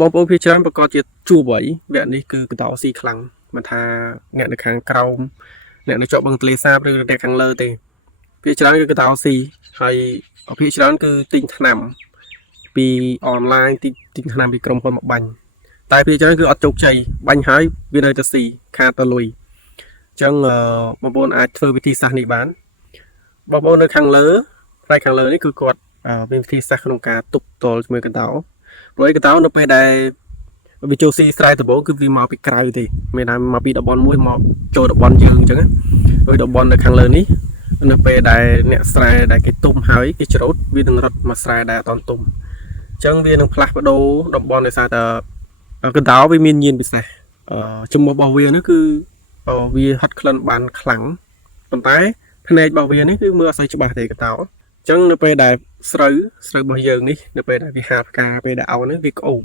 បងប្អូនភាគច្រើនប្រកាសជាជួបហើយវគ្គនេះគឺកតោស៊ីខ្លាំងមិនថាអ្នកនៅខាងក្រោមអ្នកនៅជាប់បឹងទន្លេសាបឬអ្នកខាងលើទេភាគច្រើនគឺកតោស៊ីហើយភាគច្រើនគឺទិញថ្នាំពីអនឡាញទិញថ្នាំពីក្រុមហ៊ុនមកបាញ់តែភាគច្រើនគឺអត់ជោគជ័យបាញ់ហើយវានៅតែស៊ីខាតទៅលុយអញ្ចឹងបងប្អូនអាចធ្វើវិធីសាស្ត្រនេះបានបងប្អូននៅខាងលើផ្នែកខាងលើនេះគឺគាត់មានវិធីសាស្ត្រក្នុងការទប់ទល់ជាមួយកតោព្រោះឯកតោនៅពេលដែលវាចូលស៊ីស្រែដំបូងគឺវាមកពីក្រៅទេមានតែមកពីតំបន់មួយមកចូលតំបន់យើងអញ្ចឹងហើយតំបន់នៅខាងលើនេះនៅពេលដែលអ្នកស្រែដែលគេទុំហើយគេច្រូតវានឹងរត់មកស្រែដែលអត់តន់ទុំអញ្ចឹងវានឹងផ្លាស់ប្ដូរតំបន់ដោយសារតែកតោវាមានញៀនពិសេសចំពោះរបស់វានេះគឺវាហត់ក្លិនបានខ្លាំងប៉ុន្តែភ្នែករបស់វានេះគឺមើលអត់សូវច្បាស់ទេកតោអញ្ចឹងនៅពេលដែលស្រូវរបស់យើងនេះនៅពេលដែលវាហាលផ្កាពេលដែលអោននេះវាក្អូប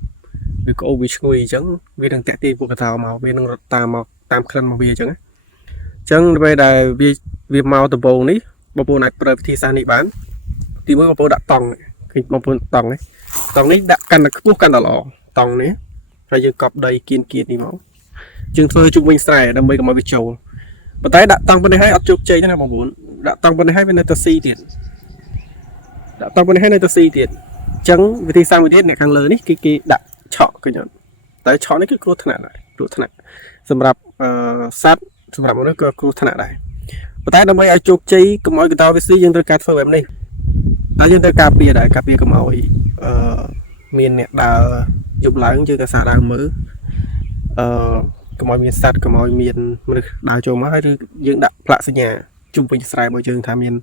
វាឈ្ងុយអញ្ចឹងវានឹងតាក់ទាញពួកកតោមកវានឹងរត់តាមក្លិនរបស់វាអញ្ចឹងអញ្ចឹងនៅពេលដែលវាមកដំបូងនេះបងប្អូនអាចប្រើវិធីសាស្ត្រនេះបានទីមួយបងប្អូនដាក់តង់ឃើញបងប្អូនតង់នេះដាក់កាន់តែខ្ពស់កាន់តែល្អតង់នេះហើយយើងកប់ដីគៀននេះមកយើងធ្វើជុំវិញស្រែដើម្បីកុំឲ្យវាចូលប៉ុន្តែដាក់តង់ប៉ុណ្ណេះហើយអត់ជោគជ័យទេណាបងប្អូនដាក់តង់ប៉ុណ្ណេះហើយវានៅតែស៊ីទៀតអញ្ចឹងវិធីសាស្ត្រមួយទៀតអ្នកខាងលើនេះគេដាក់ឆក់ឃើញអត់តែឆក់នេះគឺគ្រោះថ្នាក់សម្រាប់សត្វសម្រាប់មនុស្សក៏គ្រោះថ្នាក់ដែរប៉ុន្តែដើម្បីឲ្យជោគជ័យកុំឲ្យកតោវាស៊ីយើងត្រូវការធ្វើបែបនេះតែយើងត្រូវការពារកុំឲ្យមានអ្នកដើរយប់ឡើងយើងក៏សាដើរមើលកុំឲ្យមានសត្វកុំឲ្យមានមនុស្សដើរចូលមកហើយឬយើងដាក់ផ្លាកសញ្ញាជុំវិញស្រែរបស់យើងថាមាន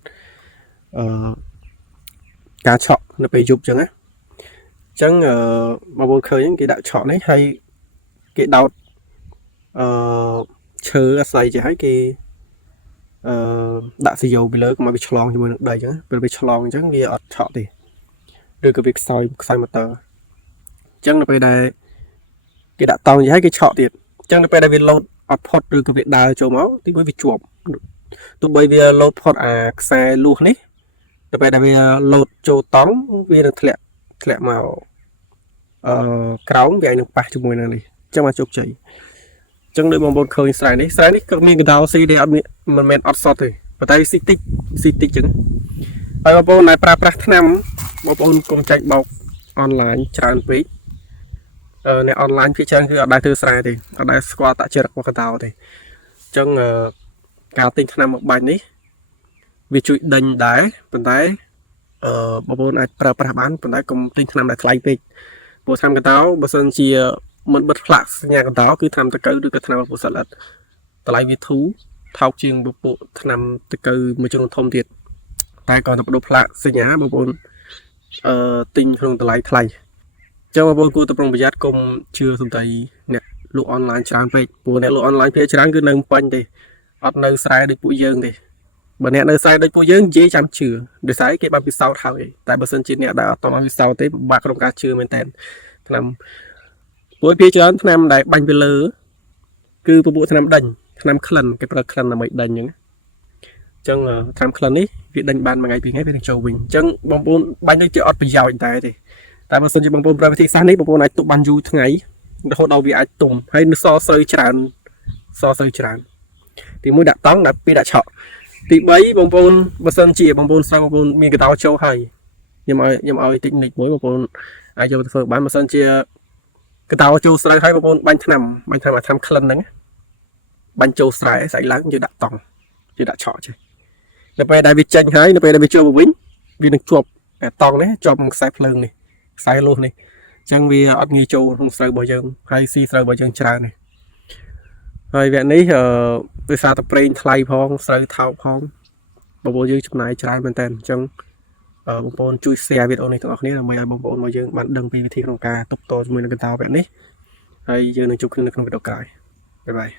ការឆក់នៅពេលយប់អញ្ចឹងណាអញ្ចឹងបងប្អូនឃើញគេដាក់ឆក់នេះហើយគេដោតឈើអាស្រ័យចេះហើយគេដាក់សយោពីលើកុំឲ្យវាឆ្លងជាមួយនឹងដីអញ្ចឹងពេលវាឆ្លងអញ្ចឹងវាអត់ឆក់ទេឬក៏វាខ្សោយម៉ូទ័រអញ្ចឹងនៅពេលដែលគេដាក់តង់ចេះហើយគេឆក់ទៀតអញ្ចឹងនៅពេលដែលវាលោតអត់ផុតឬក៏វាដើរចូលមកទីមួយវាជាប់ទោះបីវាលោតផុតអាខ្សែលួសនេះទៅពេលដែលវាលោតចូលតង់វានឹងធ្លាក់មកក្រោមវានឹងប៉ះជាមួយនឹងនេះអញ្ចឹងមកជោគជ័យអញ្ចឹងដោយបងប្អូនឃើញស្រែនេះក៏មានកដោស៊ីទេអត់មានមិនមែនអត់សតទេប៉ុន្តែស៊ីតិចអញ្ចឹងហើយបងប្អូនដែលប្រើប្រាស់ថ្នាំបងប្អូនកុំចែកបោកអនឡាញច្រើនពេកអ្នកអនឡាញភាគច្រើនគឺអត់ដែលធ្វើស្រែទេអត់ដែលស្គាល់តាចរិតរបស់កដោទេអញ្ចឹងការទិញថ្នាំមកបាញ់នេះវាជួយដេញដែរប៉ុន្តែបងប្អូនអាចប្រើប្រាស់បានប៉ុន្តែកុំទិញថ្នាំដែលថ្លៃពេកព្រោះថ្នាំកដោបើសិនជាមិនបិទផ្លាកសញ្ញាកដោគឺថ្នាំតកៅឬក៏ថ្នាំពុះសាឡាត់តម្លៃវាធូរថោកជាងពួកថ្នាំតកៅមួយចំនួនធំទៀតតែក៏ទៅបដូរផ្លាកសញ្ញាបងប្អូនទិញក្នុងតម្លៃថ្លៃអញ្ចឹងបងប្អូនគួរតែប្រុងប្រយ័ត្នកុំជឿសំដីអ្នកលក់អនឡាញច្រើនពេកព្រោះអ្នកលក់អនឡាញភាគច្រើនគឺនៅពេញទេអត់នៅស្រែដូចពួកយើងទេបើអ្នកនៅស្រែដូចពួកយើងនិយាយចាំជឿដោយសារគេបានពិសោធន៍ហើយតែបើសិនជាអ្នកដែលអត់តបានពិសោធន៍ទេពិបាកក្នុងការជឿមែនតើថ្នាំព្រោះភាគច្រើនថ្នាំដែលបាញ់ទៅលើគឺពពួកថ្នាំដេញថ្នាំក្លិនគេប្រើក្លិនដើម្បីដេញអញ្ចឹងថ្នាំក្លិននេះវាដេញបានមួយថ្ងៃពីរថ្ងៃវានឹងចូលវិញអញ្ចឹងបងប្អូនបាញ់ទៅជាអត់ប្រយោជន៍តែបើសិនជាបងប្អូនប្រើវិធីសាស្ត្រនេះបងប្អូនអាចទុកបានយូរថ្ងៃរហូតដល់វាអាចទុំហើយនៅសល់ស្រូវច្រើនទី1ដាក់តង់ទី2ដាក់ឆក់ទី3បងប្អូនបើសិនជាបងប្អូនស្រូវបងប្អូនមានកដោចូលហើយខ្ញុំឲ្យតិចនិចមួយបងប្អូនអាចយកទៅធ្វើបានបើសិនជាកដោចូលស្រូវហើយបងប្អូនបាញ់ថ្នាំក្លិនហ្នឹងបាញ់ចូលស្រែស្អីឡើងយើងដាក់តង់យើងដាក់ឆក់ចេះនៅពេលដែលវាចេញហើយនៅពេលដែលវាចូលមកវិញវានឹងជាប់តង់នេះជាប់នឹងខ្សែភ្លើងនេះខ្សែលួសនេះអញ្ចឹងវាអត់ងាយចូលក្នុងស្រូវរបស់យើងហើយស៊ីស្រូវរបស់យើងច្រើននេះហើយវគ្គនេះដោយសារតែប្រេងថ្លៃផងស្រូវថោកផងបងប្អូនយើងចំណាយច្រើនមែនតើអញ្ចឹងបងប្អូនជួយ share វីដេអូនេះទាំងអស់គ្នាដើម្បីឲ្យបងប្អូនរបស់យើងបានដឹងពីវិធីក្នុងការទប់ទល់ជាមួយនឹងកន្តើវវគ្គនេះហើយយើងនឹងជួបគ្នានៅក្នុងវីដេអូក្រោយបាយបាយ